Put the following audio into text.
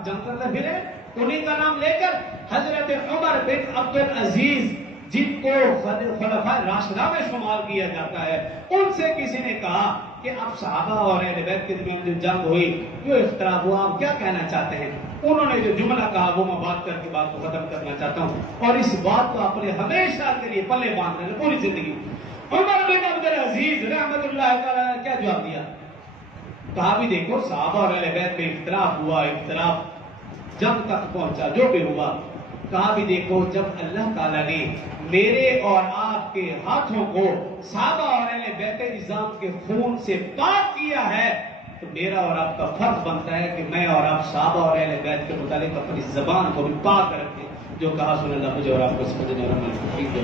آپ جنگ کرتے پھرے؟ انہیں کا نام لے کر حضرت عمر بن عبد العزیز جن کو خلفائے راشدہ میں شمار کیا جاتا ہے، ان سے کسی نے کہا کہ اب صحابہ اور اہل بیت کے درمیان جو جنگ ہوئی، جو اختلاف ہوا، آپ کیا کہنا چاہتے ہیں؟ انہوں نے جو جملہ کہا وہ میں بات کر کے بات کو ختم کرنا چاہتا ہوں، اور اس بات کو اپنے ہمیشہ کے لیے پلے باندھ لینا پوری زندگی۔ عمر بن عبد العزیز رحمت اللہ تعالیٰ نے کیا جواب دیا؟ کہا بھی دیکھو صحابہ اور اہل بیت میں اختلاف ہوا، اختلاف جنگ تک پہنچا، جو بھی ہوا، کہا بھی دیکھو جب اللہ تعالیٰ نے میرے اور آپ کے ہاتھوں کو صحابہ اور اہل بیت نظام کے خون سے پاک کیا ہے، تو میرا اور آپ کا فرض بنتا ہے کہ میں اور آپ صحابہ اور اہل بیت کے متعلق اپنی زبان کو بھی پاک رکھیں۔ جو کہا سن اللہ مجھے اور آپ کو سمجھنے اور عمل کی توفیق دے۔